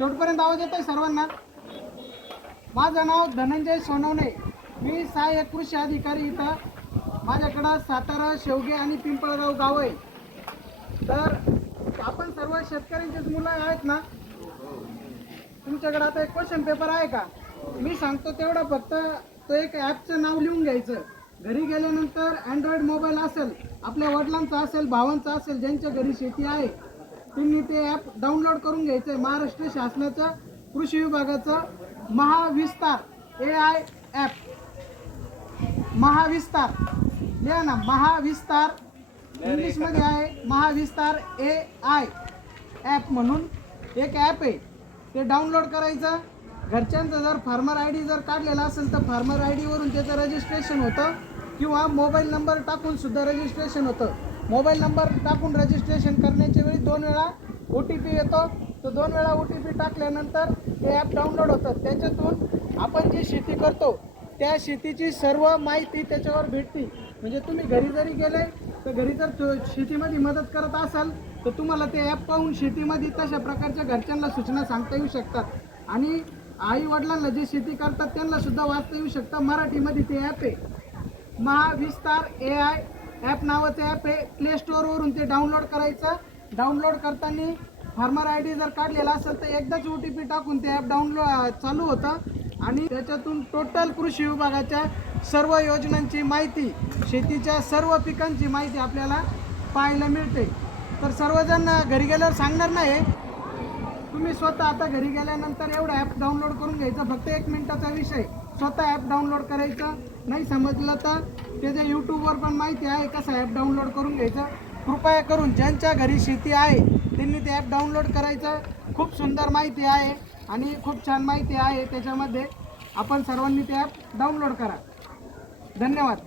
शेवटपर्यंत आवाज येतोय सर्वांना? माझं नाव धनंजय सोनवणे, मी सहाय्यक कृषी अधिकारी इथं. माझ्याकडं सातारा, शेवगे आणि पिंपळगाव गाव आहे. तर आपण सर्व शेतकऱ्यांचीच मुलं आहेत ना? तुमच्याकडे आता एक क्वेश्चन पेपर आहे का? मी सांगतो तेवढं फक्त तो एक ॲपचं नाव लिहून घ्यायचं. घरी गेल्यानंतर अँड्रॉइड मोबाईल असेल, आपल्या वडिलांचा असेल, भावांचा असेल, ज्यांच्या घरी शेती आहे त्यांनी ते ॲप डाउनलोड करून घ्यायचं आहे. महाराष्ट्र शासनाचं कृषी विभागाचं महाविस्तार AI ॲप. महाविस्तार लिहा ना, महाविस्तार इंग्लिशमध्ये आहे. महाविस्तार AI ॲप म्हणून एक ॲप आहे, ते डाउनलोड करायचं. घरच्यांचं जर फार्मर ID जर काढलेला असेल तर फार्मर ID वरून त्याचं रजिस्ट्रेशन होतं, किंवा मोबाईल नंबर टाकून सुद्धा रजिस्ट्रेशन होतं. मोबाईल नंबर टाकून रजिस्ट्रेशन करण्याच्या वेळी 2 वेळा OTP येतो. तो 2 वेळा OTP टाकल्यानंतर ते ॲप डाउनलोड होतं. त्याच्यातून आपण जी शेती करतो त्या शेतीची सर्व माहिती त्याच्यावर भेटते. म्हणजे तुम्ही घरी जरी गेले तर घरी जर शेतीमध्ये मदत करत असाल तर तुम्हाला ते ॲप पाहून शेतीमध्ये तशा प्रकारच्या घरच्यांना सूचना सांगता येऊ शकतात. आणि आई वडिलांना जे शेती करतात त्यांना सुद्धा वाचता येऊ शकतं. मराठीमध्ये ते ॲप आहे. महाविस्तार AI ॲप नावाचं ॲप आहे. प्ले स्टोअरवरून ते डाउनलोड करायचं. डाउनलोड करताना फार्मर ID जर काढलेला असेल तर एकदाच OTP टाकून ते ॲप डाउनलोड चालू होतं. आणि त्याच्यातून टोटल कृषी विभागाच्या सर्व योजनांची माहिती, शेतीच्या सर्व पिकांची माहिती आपल्याला पाहायला मिळते. तर सर्वजण घरी गेल्यावर सांगणार नाही, तुम्ही स्वतः आता घरी गेल्यानंतर एवढं ॲप डाउनलोड करून घ्यायचं. फक्त 1 मिनिटाचा विषय. स्वतः ॲप डाउनलोड करायचं. नाही समजलं तर त्याच्या यूट्यूबवर पण माहिती आहे कसं ॲप डाउनलोड करून घ्यायचं. कृपया करून ज्यांच्या घरी शेती आहे त्यांनी ते ॲप डाउनलोड करायचं. खूप सुंदर माहिती आहे आणि खूप छान माहिती आहे त्याच्यामध्ये. आपण सर्वांनी ते ॲप डाउनलोड करा. धन्यवाद.